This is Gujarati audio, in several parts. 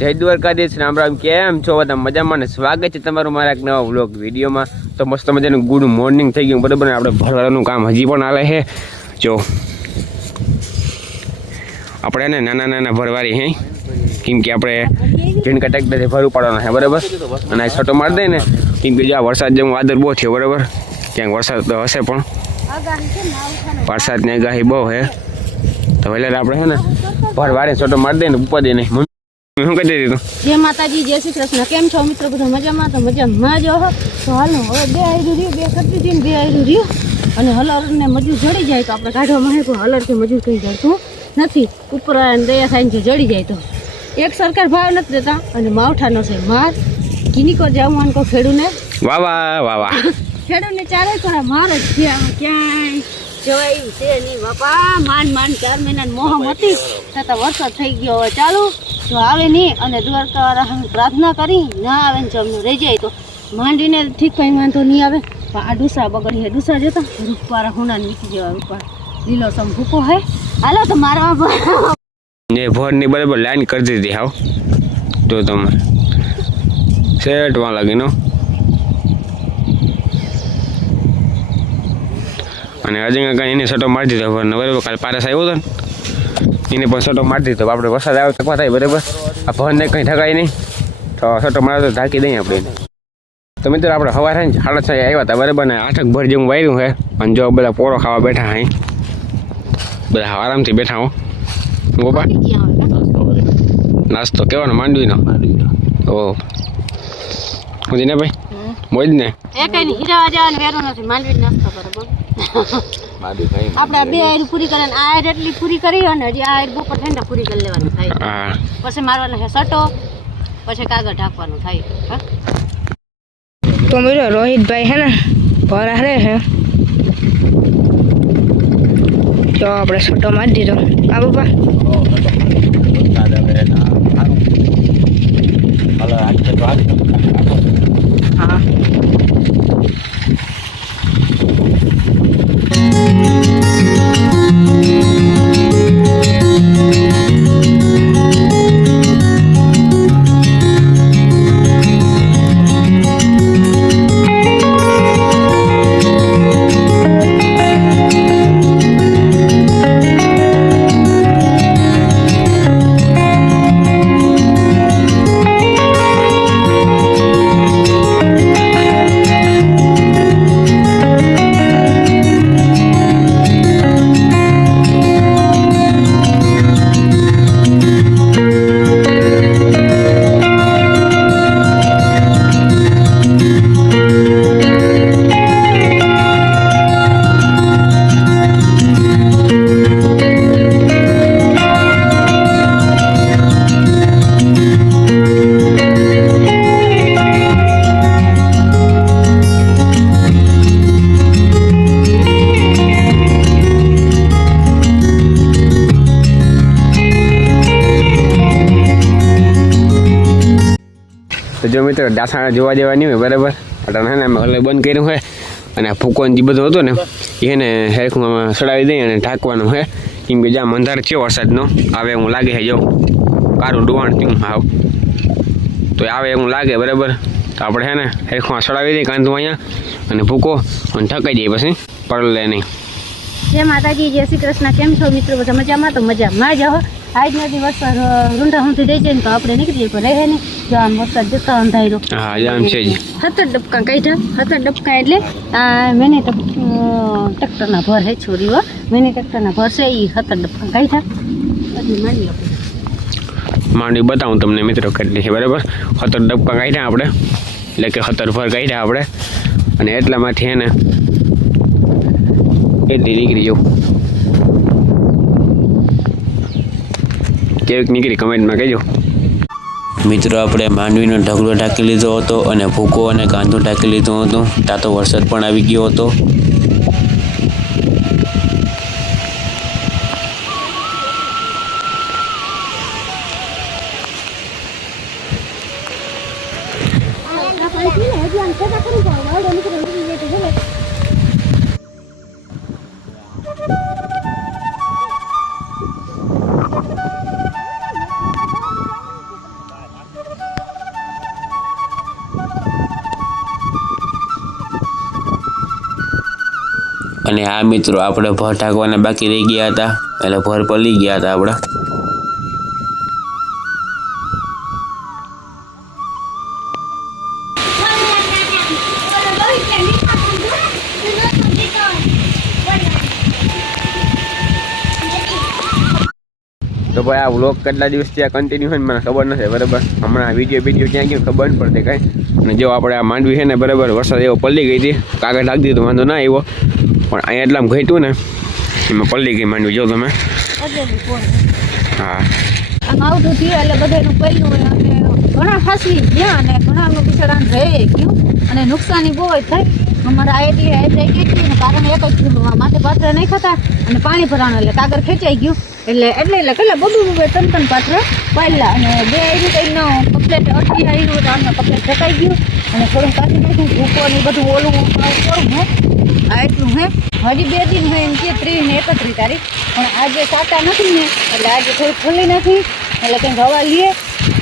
જય દ્વારકાધીશ, રામ રામ. કેમ છો બધા? મજામાં ને? સ્વાગત છે તમારું મારા એક નવા વ્લોગ વિડીયોમાં. તો મસ્ત મજાનું ગુડ મોર્નિંગ થઈ ગયું, બરાબર ને? આપણે ભરવાનું કામ હજી પણ હાલે છે. જો આપણે ને નાના નાના ભરવારી હે, કેમ કે આપણે ઝીણકા ટ્રેક્ટરથી ભર ઉપાડવાના છે, બરાબર? અને આ છોટો મારી દે ને, કેમ કે જ્યાં વરસાદ જેવું વાદળ બહુ થયો, બરાબર? ક્યાંક વરસાદ તો હશે પણ વરસાદની આગાહી બહુ છે. તો એટલે આપણે છે ને ભરવારી છોટો મારી દે ને ઉપર દે નહીં. શું કહી દીધું? જય માતાજી, જય શ્રી કૃષ્ણ. કેમ છો મિત્રો? બધા મજામાં? તો મજામાં જ હો. તો હાલો હવે બે આયરું રહ્યું, બે કરતી હતી ને બે આયરું રહ્યું. અને હલરને મજૂર જડી જાય તો આપણે કાઢવામાં આવે, પણ હલરથી મજૂર કંઈ જડતું નથી. ઉપર દયા થાય ને જડી જાય તો એક સરકાર ભાવ નથી દેતા. અને માવઠાનો છે માર કિનિકો જવાનું કહો ખેડૂને વાહ વાહ વાહ વાહ. ખેડૂને ચાલે પણ માર જ છે. આમાં ક્યાંય જવાયું છે નહીં બાપા. માંડ 4 મહિનાની મોહમ હતી છતાં વરસાદ થઈ ગયો. હવે ચાલુ જો આવે નહીં અને દ્વારકાવાળા પ્રાર્થના કરી ના આવે ને જો અમને રહી જાય તો માંડીને ઠીક કંઈ વાંધો નહીં આવે. પણ આ ડુસા બગડી હે, ડુસા જતા રૂપવાળા હુનાને વીખી જવા રૂપા લીલો સમ ભૂકો હે. હાલો તો મારવા ને ભોરની બરાબર લાઈન કરી દીધી. હાવ જો તમે સેટમાં લાગીનો. અને હજી કાંઈ એને સટો મારી દીધો ભરને, બરાબર? કાલે પારસ આવ્યો હતો ને એને પણ સટો મારી દીધો. આપણે વરસાદ આવે તો થાય, બરાબર? આ ભરને કંઈ ઠકાય નહીં તો સટો મારે તો ઢાંકી દઈએ આપણે એને. તો મિત્રો આપણે સવારે 6:30 આવ્યા હતા, બરાબર ને? 8 ભર જેવું વાર્યું છે. અને જો બધા પોળો ખાવા બેઠા અહીં, બધા આરામથી બેઠા હો. ગોપા નાસ્તો કેવાનો? માંડવીનો. ઓહ ને ભાઈ મોજ ને. આપણે બે આયર પૂરી કરે ને આયર એટલી પૂરી કરી અને હજી આયર બપોર ઠંડા પૂરી કરી લેવાનું થાય. પછી મારવાનો છે સટો, પછી કાગળ ઢાંકવાનું થાય. તો મિત્રો રોહિતભાઈ હે ને ભરા હરે હે, તો આપણે છોટો મારી દીધો. આ બાપા હા તો જો મિત્રો ડાસણા જોવા જેવાની હોય, બરાબર? અટાણે ને અમે હલે બંધ કર્યું હોય અને આ ફૂકોન જે બધું હતું ને એને હેરખું આમાં સડાવી દઈએ અને ઢાંકવાનું હોય. કેમ કે જ્યાં અંધાર છે વરસાદનો આવે એવું લાગે છે. જો કારું ડુવાણ થયું હાવ તો આવે એવું લાગે, બરાબર? તો આપણે છે ને હેરખું સડાવી દઈએ કાંધું અહીંયા અને ભૂકો અને ઠકાઈ દઈએ, પછી પડલે નહીં. જય માતાજી, જય શ્રી કૃષ્ણ. કેમ છો મિત્રો? બધા મજામાં? તો મજામાં જ હો. આજના દિવસ રૂંઢા સુધી રહી જાય ને તો આપણે નીકળી જઈએ, પણ રહે નહીં. જો આમ વરસાદ જતા અંધારો. હા આમ છે જ. 17 ડબકા કાઢ્યા. 17 ડબકા એટલે મેની ટ્રેક્ટરના ભર હે છોરીઓ, મેની ટ્રેક્ટરના ભર છે એ 17 ડબકા કાઢ્યા. પછી માંડવી બતાવું તમને મિત્રો કેટલી છે, બરાબર? 17 ડબકા કાઢ્યા આપણે, એટલે કે 17 ભર કાઢ્યા આપણે. અને એટલામાંથી હે ને એટલી નીકળી જવું. કેવીક નીકળી કમેન્ટમાં કહેજો મિત્રો. આપણે માંડવીનો ઢગલો ઢાંકી લીધો હતો અને ભૂકો અને કાંદો ઢાંકી લીધો હતો. ત્યાં તો વરસાદ પણ આવી ગયો હતો. અને આ મિત્રો આપણે ભર ઢાંકવાના બાકી રહી ગયા હતા, એટલે ભર પલી ગયા હતા આપણા. તો ભાઈ આ વ્લોગ કેટલા દિવસથી આ કન્ટિન્યુ હોય ને મને ખબર નથી બરાબર. હમણાં વિડીયો ક્યાં ગયો ખબર ન પડતી કાંઈ. અને જો આપણે આ માંડવી છે ને બરાબર વરસાદ એવો પલળી ગઈ હતી, કાગળ ઢાંકી દીધું વાંધો ના આવ્યો, પણ અહીંયા એટલામાં ઘટ્યું ને એમાં પલળી ગઈ માંડવી. જો તમે હા આમ આવતું થયું એટલે બધાનું પહેલું હોય અને ઘણા ફાંસી ગયા અને ઘણાનું બિચારાને રહે ગયું અને નુકસાની બહુ જ થઈ. અમારે આ એટલી હેચાઈ ગઈ હતી ને કારણ એક જ થયું, માથે પાત્ર નહીં ખાતા અને પાણી ભરાણું એટલે કાગળ ખેંચાઈ ગયું એટલે કેટલા બધું ત્રણ પાત્ર પાડલા અને બે આવ્યું કંઈ કપલેટ અઠી આવ્યું તો આમને કપલેટ ઠકાઈ ગયું અને થોડું કાઢી નાખ્યું ભૂકો ને બધું ઓલું થોડું હે આ એટલું હે. હજી 2 દિન હોય એમ કે 30 ને 31 તારીખ, પણ આજે સાતા નથી ને એટલે આજે થોડું ખોલી નાખી એટલે કંઈક હવા લઈએ.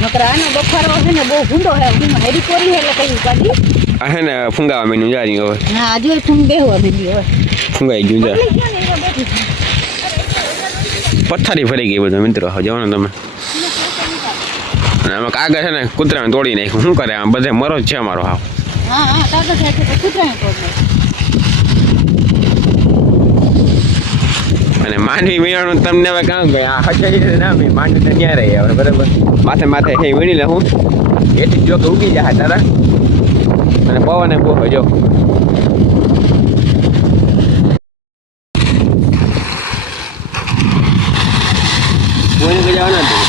નકર આનો બફારો છે ને બહુ ભૂંડો હે, હેરી કોરી એટલે કઈ ઉપાડી આ હે ને ફૂંગાવા મીનું જારી હવે. હા આજે ફૂંગ બેહવા મીડી હવે ફૂંગાઈ ગયું જા, પકડી ગયો ને એમાં બેઠી છું. પથ્થરી ફરી ગઈ બધું મિત્રો. હવે જવાનું તમે. અને આમાં કાગળ છે ને કૂતરાને તોડી નાખ્યું. શું કરે આમ બધે મરો જ છે અમારો હાવ. હા કાગળ સાથે તો કૂતરાને તોડ અને માંડવી વીણવાનું તમને હવે કામ કરે આ હચડી ના માંડવી તો ત્યાં રહી હવે બરાબર. માથે હે વીણી લે હું એથી જો કે ઉગી જાય તારા અને પવન બહુ જો કોઈને જવા નથી.